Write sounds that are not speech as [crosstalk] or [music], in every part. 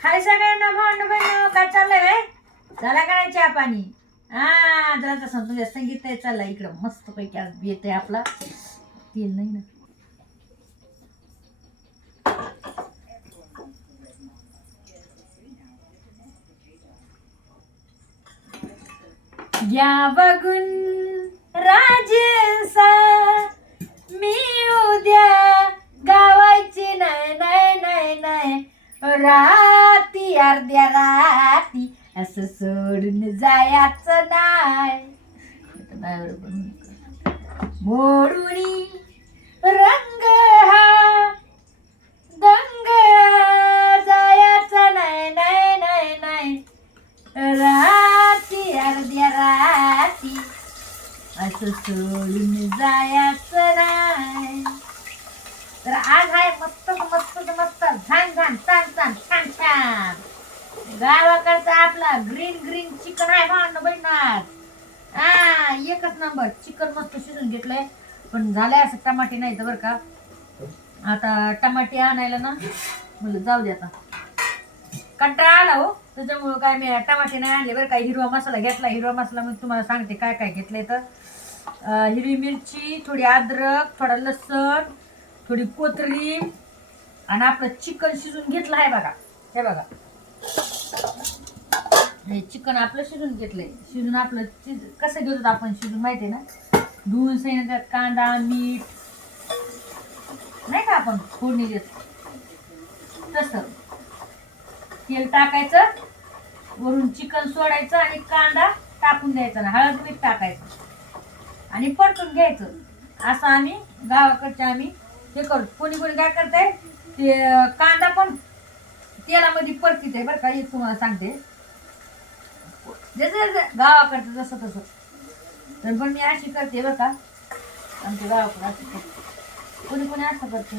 हाय सगळ्यांना भांड बहिण काय चाललंय बाय झाला काय चहा पाणी हा जरा तसं तुझ्या संगीत आहे चालला इकडं मस्त पैकी आज येते आपला. तेल नाही ना. या बघून राजेसा मी उद्या गावायची. नाही नाही नाही नाही. रा अर्ध्या राती असं सोडून जायचं नाही. मोडुणी रंग हा दंग गावाकडचा आपला ग्रीन ग्रीन चिकन आहे भांडण बहिणात हा एकच नंबर चिकन मस्त शिजून घेतलंय. पण झालंय असं टमाटे नाही तर बरं का. आता टमाटे आणायला ना म्हणलं जाऊ दे आता. कंटाळा आला हो. त्याच्यामुळं काय मी टमाटे नाही आणले बरं काय हिरवा मसाला घेतला. हिरवा मसाला मग तुम्हाला सांगते काय काय घेतलंय तर. हिरवी मिरची थोडी अद्रक थोडा लसण थोडी कोथरी आणि आपलं चिकन शिजून घेतलं आहे बघा. हे बघा. हे चिकन आपलं शिजून घेतलंय. शिजून आपलं चिज कसं घेतो आपण शिजून माहिती आहे ना? धुवून सैन त्यात कांदा मीठ नाही का आपण? फोडणी देत. तसं. तेल टाकायचं वरून चिकन सोडायचं आणि कांदा टाकून द्यायचा ना हळद मीठ टाकायचं. आणि परतून घ्यायचं. असं आम्ही गावाकडचे आम्ही हे करतो कोणी कोणी काय करताय? ते कांदा पण तेलामध्ये परतीत आहे बरं का एक तुम्हाला सांगते. जसं जसं गावाकडचं जसं तसं. तर पण मी अशी करते बरं का. आमच्या गावाकडं अशी करते. कोणी कोणी असं करते.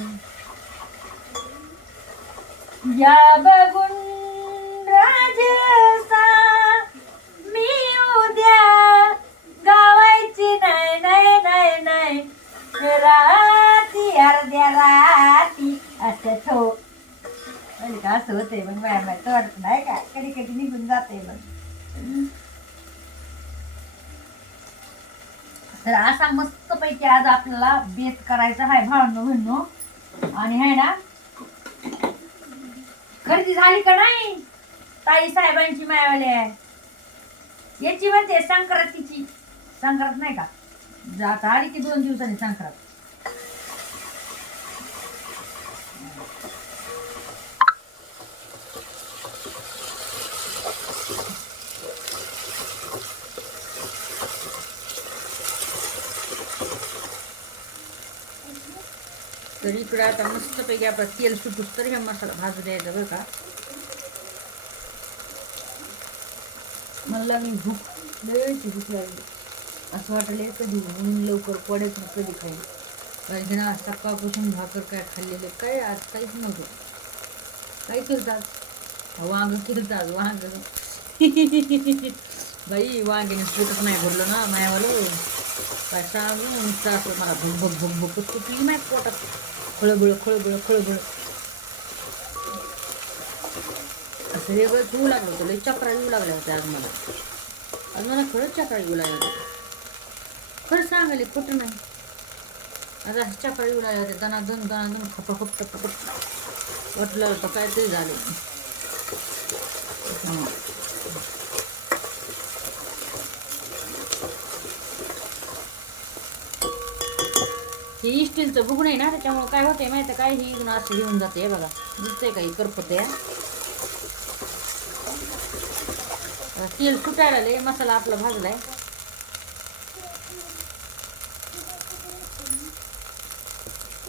या बघून राजसा तर असा मस्त पैकी आज आपल्याला बेत करायचा आहे भावनो म्हणून आणि है ना खरेदी झाली का नाही? ताई साहेबांची मायावाली आहे. याची म्हणते संक्रांतीची. संक्रांत नाही का? जात आली की दोन दिवसांनी संक्रांत. तर इकडं आता मस्तपैकी आपलं तेल सुटूस तर हे मसाला भाजू द्यायचा बरं का. मला मी भूक. लयची भूक लागली. असं वाटलं कधी म्हणून लवकर पडेच ना कधी खाईल. कारण की ना सकाळपासून भाकर काय खाल्लेले काय आज काहीच नव्हतं. काय केलं आज? वांग केलं आज वांग. [laughs] बाई वांग्याने पोटच नाही भरलं ना मायावालं. काय सांगू नुसतं असं मला भग भग भग भग कुठली नाही पोटात खळबळ खळबळ खळबळ असं हे बघ येऊ लागलं होतं लई चक्रा येऊ लागल्या होत्या आज मला. आज मला खरंच चक्रा येऊ लागल्या होत्या खरं सांगायला खोटं नाही. आज असं चक्रा येऊ लागल्या होत्या त्यांना दन दना दन खप खप टप वाटलं होतं काहीतरी झालं हे स्टीलचं बुगण आहे ना त्याच्यामुळं काय होते माहिती काय ही असं घेऊन जाते बघा. दिसतंय का ही करपत तेल फुटायला लागले मसाला आपला भाजलाय.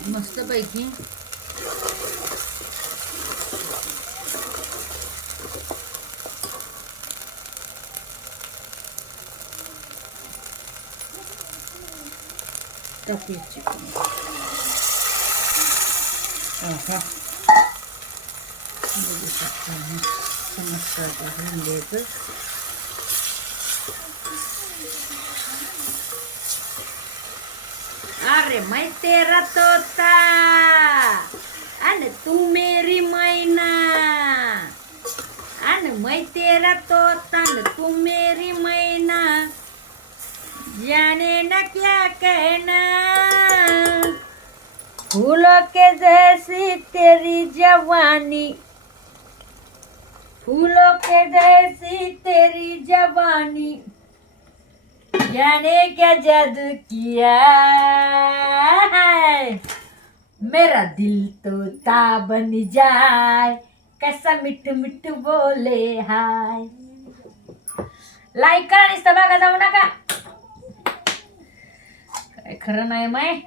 मस्त पैकी टाकायची आहा. बघू शकता मस्त मस्त आता घालून द्यायचं अरे मैं तेरा तोता आणि तू मेरी मैना. मैं तेरा तोता तू मेरी मैना. जाने न क्या कहना। फूलों के जैसी तेरी जवानी। फूलों के जैसी तेरी जवानी। जाने क्या जादू किया है। मेरा दिल तो ता बन जाए, कैसा मिठ मिठ बोले हाय। लाईक करा नुसतं बघा जाऊ नका काय खरं नाही माय.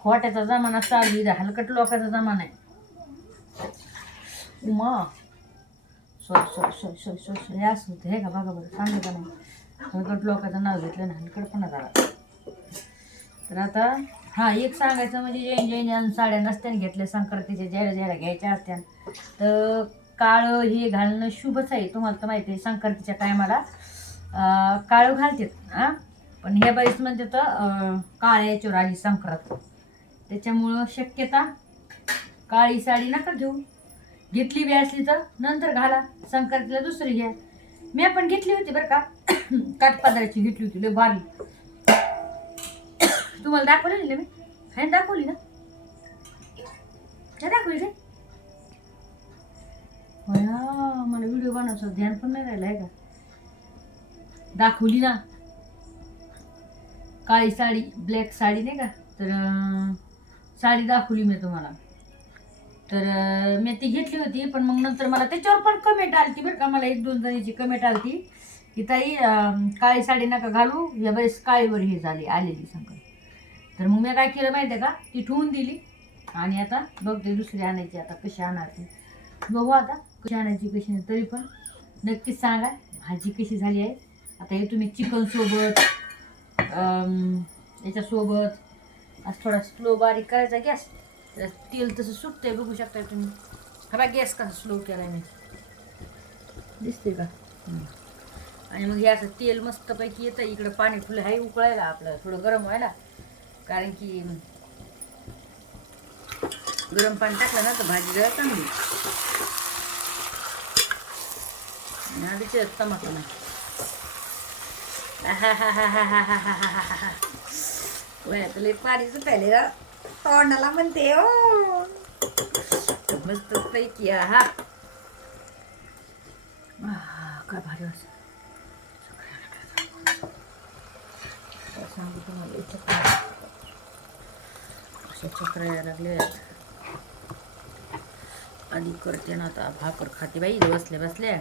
खोट्याचा जमाना चालू आहे हलकट लोकांचा जमाना आहे. उमा. सोय सोय सोय सोय सोय सोय असं होतं हे का बघा बरं सांगू का नाही? हलकट लोकांचं नाव घेतलं ना हलकटपणा झाला. तर आता हां एक सांगायचं म्हणजे जैन जैन साड्या नसत्याने घेतल्या संक्रांतीच्या ज्याला ज्याला घ्यायच्या असत्या तर काळं हे घालणं शुभच आहे. तुम्हाला तर माहिती आहे संक्रांतीच्या टायमाला काळं घालतात हां? पण ह्या बाईस म्हणते तर अं, काळ्या संक्रांत. त्याच्यामुळं शक्यता काळी साडी नका घेऊ. घेतली बी असली तर नंतर घाला. संक्रांतीला दुसरी घ्या. मी पण घेतली होती बरं का. [clears throat] काठपादराची घेतली होती लय भारी. [clears throat] तुम्हाला दाखवली ना मी? हाय दाखवली ना? काय दाखवली रे? मला व्हिडिओ बनवायचं ध्यान पण नाही राहिलं आहे का? दाखवली ना. काळी साडी ब्लॅक साडी नाही का? तर साडी दाखवली मी तुम्हाला. तर मी ती घेतली होती पण मग नंतर मला त्याच्यावर पण कमेंट आलती बरं का. मला एक दोन जणीची कमेंट आलती की ताई काळी साडी नका घालू. या बरेच काळीवर हे झाली आलेली संकट. तर मग मी काय केलं माहिती आहे का? ती ठेवून दिली. आणि आता बघते दुसरी आणायची आता कशी आणणार बघू आता कशी आणायची कशी नाही. तरी पण नक्कीच सांगा भाजी कशी झाली आहे. आता हे तुम्ही चिकन सोबत याच्यासोबत असं थोडा स्लो बारीक करायचा गॅस तेल तसं सुटतंय बघू शकता तुम्ही. हा गॅस कसा स्लो केला मी. दिसते का? आणि मग हे असं तेल मस्तपैकी येतं इकडं पाणी फुलं आहे उकळायला आपलं थोडं गरम व्हायला. कारण की गरम पाणी टाकलं ना तर भाजी जरा चांगली. आधीच टमाटर ना [laughs] वयातले पाणीच पाणी सुटायले तोंडाला म्हणते ओ. मस्त पैकी हा काय भारी वास काय सांगू तुम्हाला चक्र चक्र यायला लागले आधी करते ना आता भाकर खाते बाई बसल्या बसल्या.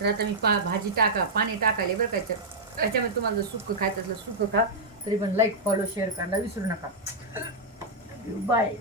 तर आता मी पा भाजी टाका पाणी टाकायले बरं काय त्याच्यामध्ये तुम्हाला जर सुक्क खायचं असलं सुक्क खा तरी पण लाईक फॉलो शेअर करायला विसरू नका. बाय.